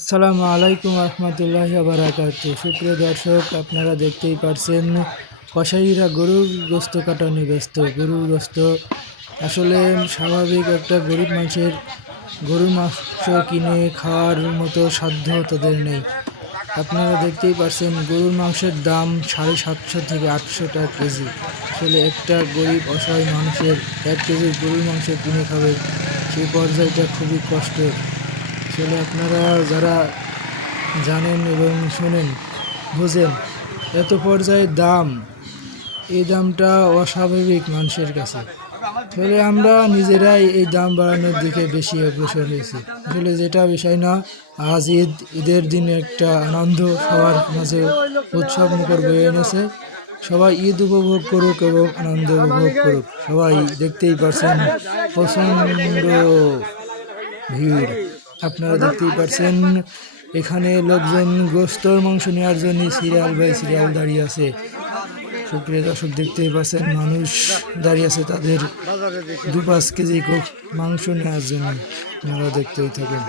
আসসালামু আলাইকুম রহমতুল্লাহি বারাকাতু। সুপ্রিয় দর্শক, আপনারা দেখতেই পারছেন কসাইরা গরুর গোস্ত কাটানো ব্যস্ত। গরুর গোস্ত আসলে স্বাভাবিক একটা গরিব মানুষের গরুর মাংস কিনে খাওয়ার মতো সাধ্য তাদের নেই। আপনারা দেখতেই পারছেন গরুর মাংসের দাম 750 থেকে 800 টাকা কেজি। আসলে একটা গরিব অসহায় মানুষের 1 কেজি গরুর মাংস কিনে খাবে, সেই পর্যায়টা খুবই কষ্টের। আসলে আপনারা যারা জানেন এবং শোনেন, বোঝেন এত পর্যায়ের দাম, এই দামটা অস্বাভাবিক মানুষের কাছে। আসলে আমরা নিজেরাই এই দাম বাড়ানোর দিকে বেশি অগ্রসর হয়েছি। আসলে যেটা বিষয় না, আজ ঈদের দিনে একটা আনন্দ সবার মাঝে উৎসব মুখর বয়ে এনেছে। সবাই ঈদ উপভোগ করুক এবং আনন্দ উপভোগ করুক। সবাই দেখতেই পারছেন প্রচণ্ড ভিড়। আপনারা দেখতেই পারছেন এখানে লোকজন গোস্তর মাংস নেওয়ার জন্য সিরিয়াল বাই সিরিয়াল দাঁড়িয়ে আছে। সুপ্রিয় দর্শক, দেখতেই পাচ্ছেন মানুষ দাঁড়িয়ে আছে তাদের 2-5 কেজি মাংস নেওয়ার জন্য। আপনারা দেখতেই থাকেন।